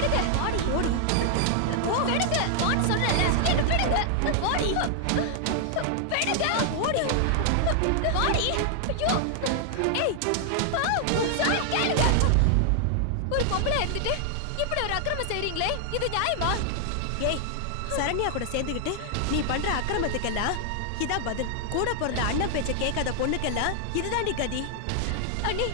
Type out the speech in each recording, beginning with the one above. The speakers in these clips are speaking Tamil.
விடுங்க. ஓடி. ஓடி விடுங்க. ஓடி சொல்றல என்ன விடுங்க. ஓடி விடுங்க. ஓடி. ஓடி ஐயோ. ஏய். ஆ, sorry, கேளுங்க. ஒரு பொம்பளை இருந்துட்டு இப்படி ஒரு அக்கிரமம் செய்றீங்களே இது நியாயமா? ஏய் சரண்யா கூட சேர்ந்துகிட்டு நீ பண்ற அக்கிரமத்துக்கெல்லாம் இதான் பதில். கூட பிறந்த அண்ணன் பேச்ச கேட்காத பொண்ணுக்கெல்லாம் இதுதாண்டி கதி. அண்ணி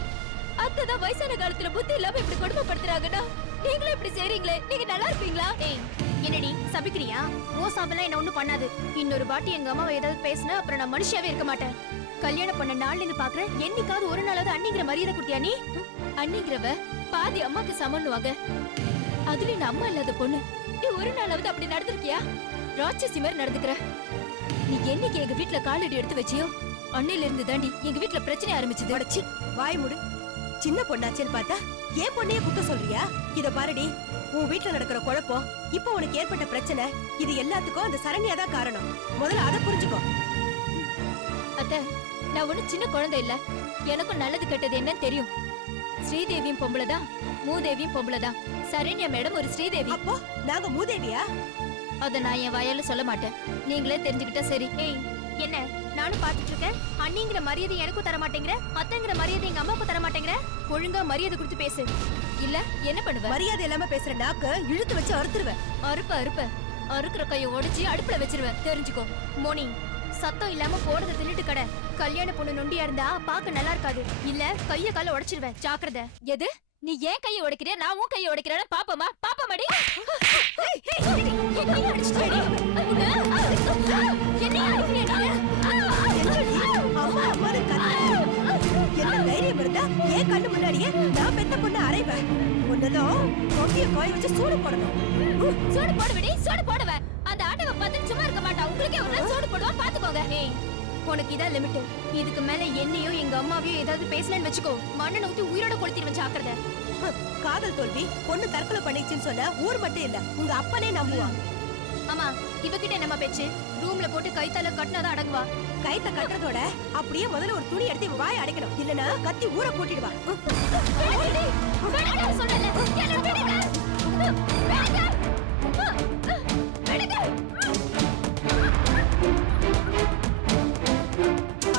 அத்தைதான் வயசான காலத்துல புத்தி இல்லாம இப்படி கொடுமைப்படுத்துறாங்கன்னா நீங்களும் இப்படி செய்றீங்களே நீங்க நல்லா இருப்பீங்களா? ஏய் என்னடி சபிக்கிறியா? ஓ சாபெல்லாம் என்ன ஒண்ணும் பண்ணாது. இன்னொரு வாட்டி எங்க அம்மாவை ஏதாவது பேசினா அப்புறம் நான் மனுஷியாவே இருக்க மாட்டேன். கல்யாணம் பண்ண நாள்ல இருந்து பாக்குறேன் என்னைக்காவது ஒரு நாளாவது அண்ணிங்கிற மரியாதை குடுத்தியா நீ? அண்ணிங்கிறவ பாதி அம்மாக்கு சமன்னுவாங்க. அதுல இந்த அம்மா இல்லாத பொண்ணு நீ ஒரு நாளாவது அப்படி நடந்திருக்கியா? ராட்சசி மாதிரி நடந்துக்கிற. நீ என்னைக்கு எங்க வீட்ல காலடி எடுத்து வச்சியோ? அன்னையில இருந்து தாண்டி எங்க வீட்ல பிரச்சனை ஆரம்பிச்சது. வாய் முடு. சின்ன பொண்ணாச்சேன்னு பார்த்தா ஏன் பொண்ணையே குத்த சொல்றியா? இத பாருடி உன் வீட்ல நடக்கிற குழப்பம் இப்போ உனக்கு ஏற்பட்ட பிரச்சனை இது எல்லாத்துக்கும் அந்த சரண்யா தான் காரணம். முதல்ல அதை புரிஞ்சுக்கோ. அத்தை நான் ஒண்ணு சின்ன குழந்தை இல்ல. எனக்கும் நல்லது கெட்டது என்னன்னு தெரியும். ஸ்ரீதேவியும் பொம்பளைதான் மூதேவியும் பொம்பளைதான். சரண்யா மேடம் ஒரு ஸ்ரீதேவி. அப்போ நாங்க மூதேவியா? அத நான் என் வாயால சொல்ல மாட்டேன். நீங்களே தெரிஞ்சுக்கிட்டா சரி. ஏய் என்ன நானும் பாத்துட்டு இருக்கேன் அண்ணிங்கிற மரியாதை எனக்கும் தர மாட்டேங்கிற அத்தைங்கிற மரியாதை எங்க அம்மாவுக்கும் தர மாட்டேங்கிற ஒழுங்கா மரியாதை கொடுத்து பேசு. இல்ல என்ன பண்ணுவ? மரியாதை இல்லாம பேசுற நாக்க இழுத்து வச்சு அறுத்துருவேன் அறுப்ப அறுப்ப. அறுக்குற கைய உடைச்சு அடுப்புல வச்சிருவேன் தெரிஞ்சுக்கோ. மோனி சத்தம் இல்லாம போறத தின்னுட்டு கடை. கல்யாண பொண்ணு நொண்டியா இருந்தா பாக்க நல்லா இருக்காது. இல்ல கைய கால உடைச்சிருவேன் ஜாக்கிரதை. எது? நீ ஏன் கைய உடைக்கிறியா? நான் உன் கைய உடைக்கிறேன்னு பாப்பமா? பாப்பமாடி? ஏன் கண்ணு முன்னாடியே நான் பெத்த பொண்ணு அரைவேன் ஒன்னதும் கொட்டிய காய வச்சு சூடு போடணும். சோடு போடுவடி சோடு போடுவேன் அந்த ஆட்டவை பார்த்து சும்மா இருக்க மாட்டா. உங்களுக்கே ஒரு நாள் சோடு போடுவான் பாத்துக்கோங்க ஏய் உனக்கு இதான் லிமிட் இதுக்கு மேல என்னையோ எங்க அம்மாவையோ ஏதாவது பேசலன்னு வச்சுக்கோ. மண்ணனை ஊத்தி உயிரோட கொளுத்திடுவேன் ஜாக்கிரதை. காதல் தோல்வி பொண்ணு தற்கொலை பண்ணிச்சுன்னு சொன்ன ஊர் மட்டும் இல்ல உங்க அப்பனே நம்புவான். ஆமா இவகிட்ட என்னம்மா பேச்சு? ரூம்ல போட்டு கைத்தால கட்டினாதான் அடங்குவா. கைத்த கட்டுறதோட அப்படியே முதல்ல ஒரு துணி எடுத்து இவ வாயை அடைக்கணும். இல்லனா கத்தி ஊற போட்டிடுவா.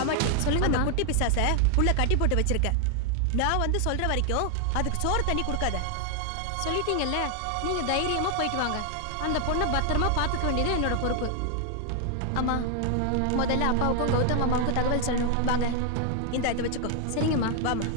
ஆமாட்டி அந்த. குட்டி பிசாச உள்ள கட்டி போட்டு வச்சிருக்க. நான் வந்து சொல்ற வரைக்கும் அதுக்கு சோறு தண்ணி கொடுக்காத. சொல்லிட்டீங்கல்ல நீங்க தைரியமா போயிட்டு வாங்க. அந்த பொண்ணை பத்திரமா பாத்துக்க வேண்டியது என்னோட பொறுப்பு. அம்மா முதல்ல அப்பாவுக்கும் கௌதம் அம்மாவுக்கும் தகவல் சொல்லணும். வாங்க. இந்த இதை வச்சுக்கோ. சரிங்கம்மா. வாமா